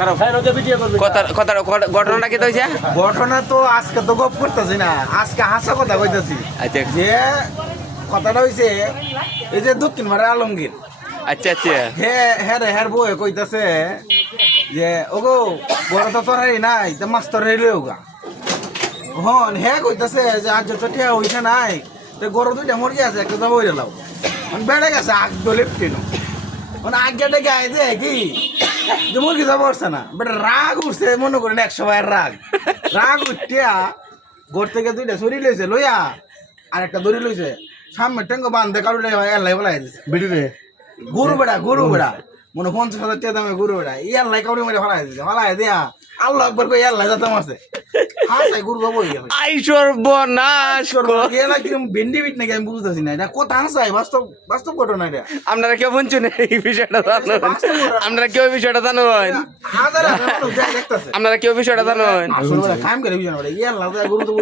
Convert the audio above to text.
ঘটনাটা কি হয়েছে? ঘটনা তো আজকে তো গপ করতেছি না, আজকে হাসা কথা কইতাছি। আচ্ছা যে কথাটা হইছে এই যে দক্ষিণ ভাড়া আলমগীর, আচ্ছা আচ্ছা হ্যাঁ বউয়ে কইতাছে যে ওগো বড় তো তরাই নাই, তো মাছ তরাই লইও গা। হন হ্যাঁ কইতাছে যে আজ যত টিয়া হইছে নাই, তো গরু দুইটা মুরগি আছে, একটা দাম হইরে লাও। বেড়ে গেছে আগ দলে টেনো, মানে আজ্ঞাটা গায়ে দেয় কি যে মুরগি যাবো পারছে না, বেটা রাগ উঠছে, মনে করেন 100 ভাইয়ের রাগ উঠিয়া ঘর থেকে দুইটা ছড়ি লইছে, লইয়া আর একটা দড়ি লইছে, সামনে টেঙ্গো বান্ধে কারুলে এল্লাই বলাই দিছে বেটিরে গরু বেড়া মনে 50,000 টাকা দামে গরু বেড়া এল্লাই কাউরি মেরে ফেলাই দিছে, ফেলাই দিয়া আল্লাহ একবার কই এল্লাই যেতাম আছে হাসাই গরু যাবো আই সর্বনাশ কিরম ভেন্ডি বিট নাকি আমি বুঝতেছি না, এটা কথা হাসাই বাস্তব ঘটনা এটা। আপনারা কেউ শুনছেন এই বিষয়টা জানেন? আপনারা কেউ এই বিষয়টা জানেন? হাজার হাজার মানুষ যায় দেখতাছে, আপনারা কেউ বিষয়টা জানেন? আসলে কাম করে বুঝানো এল্লাই গরু তো